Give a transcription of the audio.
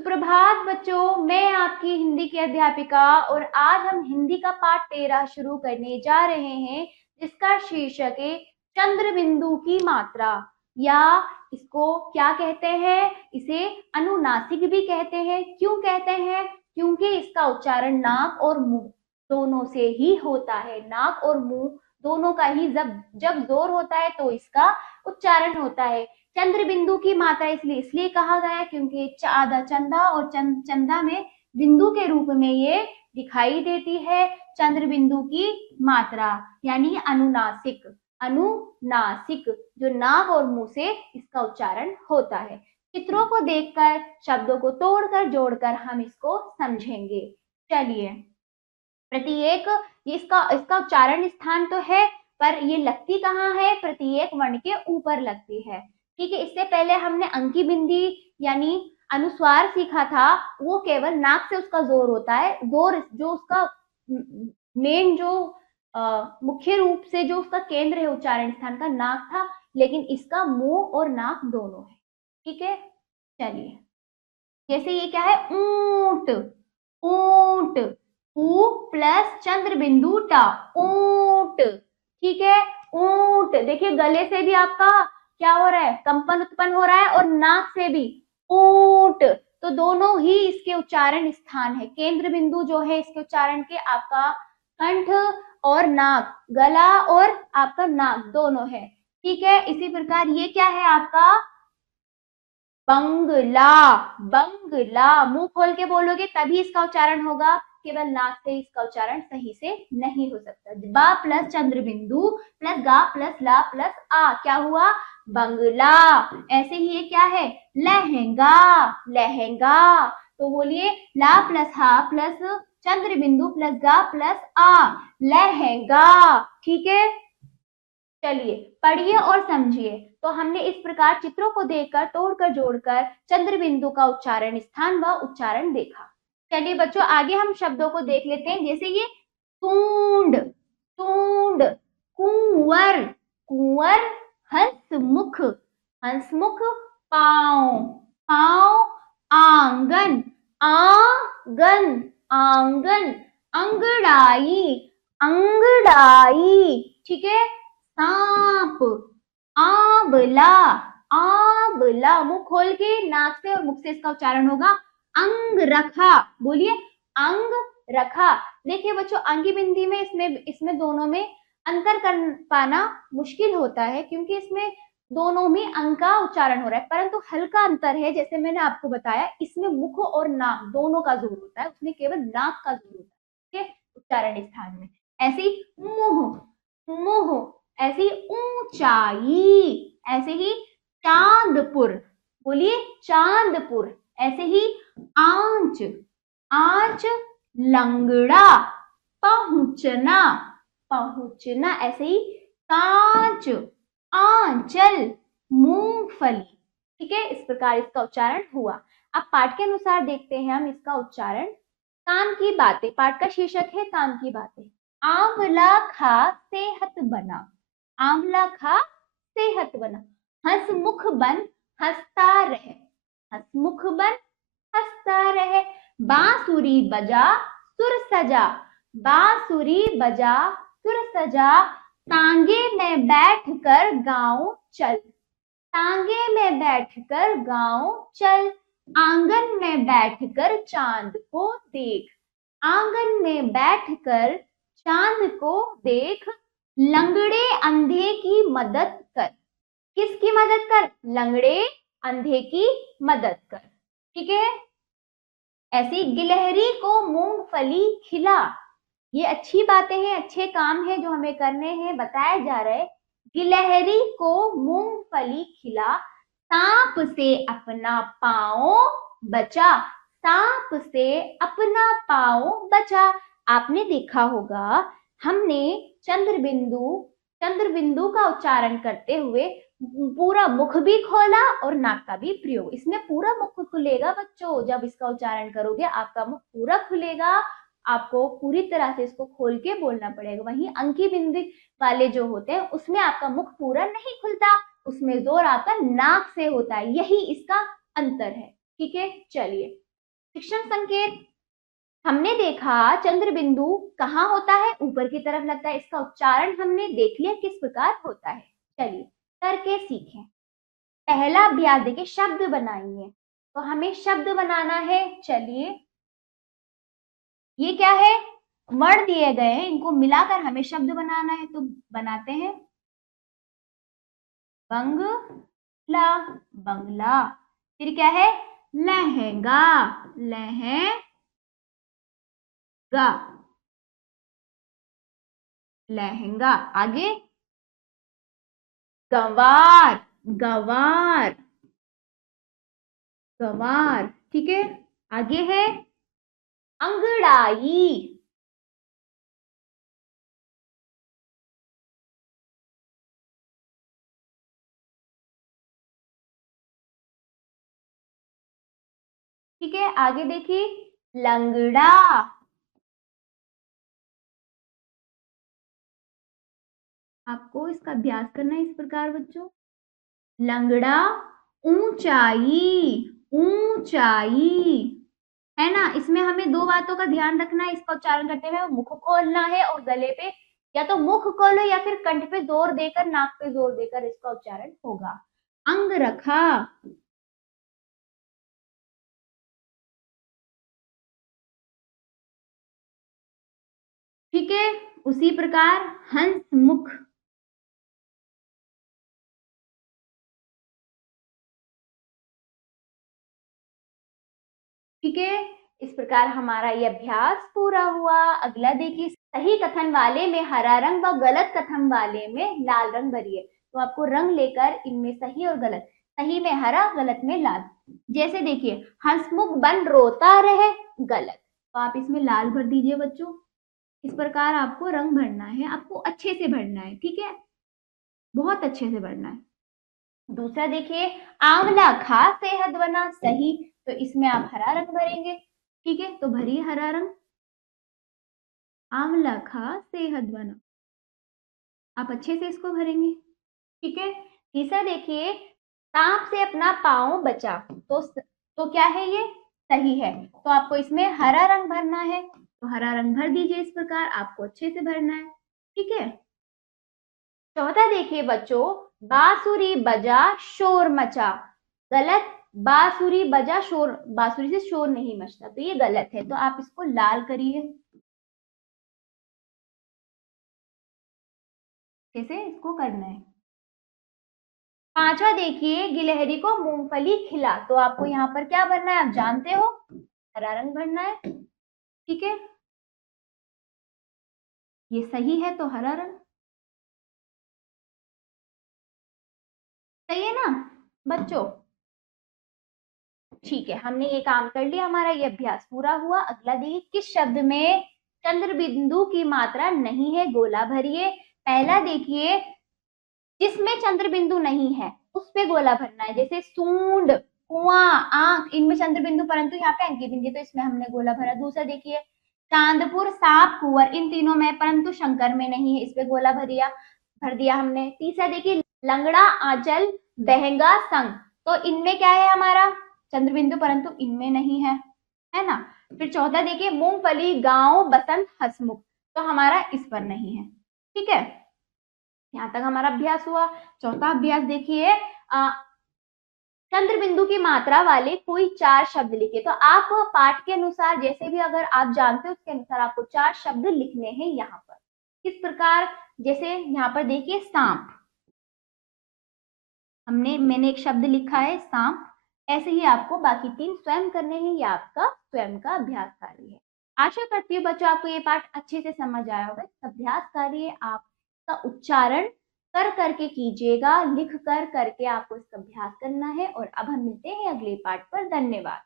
सुप्रभात बच्चों, मैं आपकी हिंदी की अध्यापिका और आज हम हिंदी का पाठ 13 शुरू करने जा रहे हैं, जिसका शीर्षक है चंद्र बिंदु की मात्रा, या इसको क्या कहते हैं, इसे अनुनासिक भी कहते हैं। क्यों कहते हैं? क्योंकि इसका उच्चारण नाक और मुंह दोनों से ही होता है। नाक और मुंह दोनों का ही जब जब जोर होता है तो इसका उच्चारण होता है। चंद्र बिंदु की मात्रा इसलिए कहा गया क्योंकि आधा चंदा और चंदा में बिंदु के रूप में ये दिखाई देती है। चंद्र बिंदु की मात्रा यानी अनुनासिक, अनुनासिक जो नाक और मुंह से इसका उच्चारण होता है। चित्रों को देखकर, शब्दों को तोड़कर जोड़कर हम इसको समझेंगे। चलिए, प्रत्येक इसका उच्चारण स्थान तो है, पर ये लगती कहाँ है? प्रत्येक वर्ण के ऊपर लगती है। ठीक है, इससे पहले हमने अंकी बिंदी यानी अनुस्वार सीखा था। वो केवल नाक से उसका जोर होता है। जोर जो उसका मेन जो मुख्य रूप से जो उसका केंद्र है उच्चारण स्थान का, नाक था, लेकिन इसका मुंह और नाक दोनों है। ठीक है, चलिए, जैसे ये क्या है? ऊंट, ऊंट, ऊ प्लस चंद्र बिंदु टा, ऊंट। ठीक है, ऊंट। देखिए गले से भी आपका क्या हो रहा है? कंपन उत्पन्न हो रहा है, और नाक से भी ऊंट। तो दोनों ही इसके उच्चारण स्थान है। केंद्र बिंदु जो है इसके उच्चारण के, आपका कंठ और नाक, गला और आपका नाक दोनों है। ठीक है, इसी प्रकार ये क्या है आपका? बंगला, बंगला। मुंह खोल के बोलोगे तभी इसका उच्चारण होगा, केवल नाक से इसका उच्चारण सही से नहीं हो सकता। बा प्लस चंद्र बिंदु प्लस गा प्लस ला प्लस आ, क्या हुआ? बंगला। ऐसे ही ये क्या है? लहंगा, लहंगा। तो बोलिए ला प्लस हा प्लस चंद्र बिंदु प्लस गा प्लस आ, लहंगा। ठीक है, चलिए पढ़िए और समझिए। तो हमने इस प्रकार चित्रों को देखकर, तोड़कर, जोड़कर चंद्र बिंदु का उच्चारण स्थान व उच्चारण देखा। चलिए बच्चों, आगे हम शब्दों को देख लेते हैं। जैसे ये तूंड, तूंड, कुंवर, कुंवर, हंसमुख, हंसमुख, पांव, पांव, आंगन, आंगन, आंगन, अंगड़ाई, अंगड़ाई। ठीक है, सांप, आंवला, आंवला। मुंह खोल के नाक से और मुख से इसका उच्चारण होगा। अंग रखा, बोलिए अंग रखा। देखिए बच्चों, अंगी बिंदी में इसमें दोनों में अंतर कर पाना मुश्किल होता है, क्योंकि इसमें दोनों में अंग का उच्चारण हो रहा है, परंतु हल्का अंतर है। जैसे मैंने आपको बताया, इसमें मुख और नाक दोनों का जोर होता है, उसमें केवल नाक का जोर होता है उच्चारण स्थान में। ऐसे ही मुंह, मुंह, ऐसे ही ऊंचाई, ऐसे ही चांदपुर, बोलिए चांदपुर। ऐसे ही आंच, आंच, लंगड़ा, पहुंचना, पहुंचना। ऐसे ही कांच, आंचल, मूंगफली। ठीक है, इस प्रकार इसका उच्चारण हुआ। अब पाठ के अनुसार देखते हैं हम इसका उच्चारण। काम की बातें, पाठ का शीर्षक है काम की बातें। आंवला खा सेहत बना, आंवला खा सेहत बना। हंसमुख बन हंसता रहे, हंसमुख बन हंसता रहे। बांसुरी बजा सुर सजा, बांसुरी बजा सुर सजा। तांगे में बैठकर गाँव चल, तांगे में बैठकर गाँव चल। आंगन में बैठकर चांद को देख, आंगन में बैठकर चांद को देख। लंगड़े अंधे की मदद कर, किसकी मदद कर? लंगड़े अंधे की मदद कर। ठीक है, ऐसी गिलहरी को मूंगफली खिला। ये अच्छी बातें हैं, अच्छे काम हैं जो हमें करने हैं, बताया जा रहा है। गिलहरी को मूंगफली खिला, सांप से अपना पांव बचा, सांप से अपना पांव बचा। आपने देखा होगा, हमने चंद्र बिंदु का उच्चारण करते हुए पूरा मुख भी खोला और नाक का भी प्रयोग। इसमें पूरा मुख खुलेगा बच्चों, जब इसका उच्चारण करोगे आपका मुख पूरा खुलेगा, आपको पूरी तरह से इसको खोल के बोलना पड़ेगा। वहीं अंकी बिंदी वाले जो होते हैं उसमें आपका मुख पूरा नहीं खुलता, उसमें जोर आपका नाक से होता है, यही इसका अंतर है। ठीक है, चलिए शिक्षण संकेत हमने देखा चंद्र बिंदु कहाँ होता है, ऊपर की तरफ लगता है। इसका उच्चारण हमने देख लिया किस प्रकार होता है। चलिए करके सीखें। पहला अभ्यास देखिए, शब्द बनाइए। तो हमें शब्द बनाना है। चलिए ये क्या है, वर्ण दिए गए हैं, इनको मिलाकर हमें शब्द बनाना है। तो बनाते हैं। बंगला, बंगला। फिर क्या है, लहंगा, लहंगा, लहंगा। आगे गवार, गवार, गवार। ठीक है, आगे है अंगड़ाई, ठीक है। आगे देखिए लंगड़ा, आपको इसका अभ्यास करना है इस प्रकार बच्चों। लंगड़ा, ऊंचाई, ऊंचाई, है ना। इसमें हमें दो बातों का ध्यान रखना है इसका उच्चारण करते हुए। मुख खोलना है और गले पे या तो मुख खोलो या फिर कंठ पे जोर देकर, नाक पे जोर देकर इसका उच्चारण होगा। अंग रखा, ठीक है। उसी प्रकार हंस मुख, ठीक है। इस प्रकार हमारा ये अभ्यास पूरा हुआ। अगला देखिए, सही कथन वाले में हरा रंग व गलत कथन वाले में लाल रंग भरिए। तो आपको रंग लेकर इनमें सही और गलत, सही में हरा, गलत में लाल। जैसे देखिए, हंसमुख बन रोता रहे, गलत, तो आप इसमें लाल भर दीजिए बच्चों। इस प्रकार आपको रंग भरना है, आपको अच्छे से भरना है, ठीक है, बहुत अच्छे से भरना है। दूसरा देखिए, आंवला खा सेहत बना, सही, तो इसमें आप हरा रंग भरेंगे, ठीक है। तो भरिए हरा रंग, आंवला खा सेहत बना, आप अच्छे से इसको भरेंगे, ठीक है। तीसरा देखिए, सांप से अपना पांव बचा, तो क्या है ये, सही है, तो आपको इसमें हरा रंग भरना है। तो हरा रंग भर दीजिए, इस प्रकार आपको अच्छे से भरना है, ठीक है। चौथा देखिए बच्चों, बांसुरी बजा शोर मचा, गलत। बांसुरी बजा शोर, बांसुरी से शोर नहीं मचता, तो ये गलत है, तो आप इसको लाल करिए, कैसे इसको करना है। पांचवा देखिए, गिलहरी को मूंगफली खिला, तो आपको यहाँ पर क्या भरना है, आप जानते हो, हरा रंग भरना है, ठीक है। ये सही है तो हरा रंग, सही है ना बच्चों। ठीक है, हमने ये काम कर लिया, हमारा ये अभ्यास पूरा हुआ। अगला देखिए, किस शब्द में चंद्र बिंदु की मात्रा नहीं है, गोला भरिए। पहला देखिए, जिसमें चंद्र बिंदु नहीं है उस पे गोला भरना है। जैसे सूंड, कुआं, आंख, इनमें चंद्र बिंदु परंतु यहाँ पे अंकी बिंदु, तो इसमें हमने गोला भरा। दूसरा देखिए, चांदपुर, सांप, कुंवर, इन तीनों में परंतु शंकर में नहीं है, इस पे गोला भर दिया हमने। तीसरा देखिए, लंगड़ा, आंचल, बहंगा, संग, तो इनमें क्या है हमारा चंद्र बिंदु परंतु इनमें नहीं है ना। फिर चौथा देखिए, मूंगफली, गांव, बसंत, हसमुख, तो हमारा इस पर नहीं है, ठीक है। यहाँ तक हमारा अभ्यास हुआ। चौथा अभ्यास देखिए, चंद्र बिंदु की मात्रा वाले कोई चार शब्द लिखे। तो आप पाठ के अनुसार जैसे भी अगर आप जानते हो उसके अनुसार आपको चार शब्द लिखने हैं यहाँ पर। किस प्रकार, जैसे यहाँ पर देखिए सांप, मैंने एक शब्द लिखा है सांप, ऐसे ही आपको बाकी तीन स्वयं करने हैं, ये आपका स्वयं का अभ्यास कार्य है। आशा करती हूँ बच्चों आपको ये पाठ अच्छे से समझ आया होगा। अभ्यास कार्य आपका उच्चारण कर करके कीजिएगा, लिख कर करके आपको इसका अभ्यास करना है। और अब हम मिलते हैं अगले पाठ पर। धन्यवाद।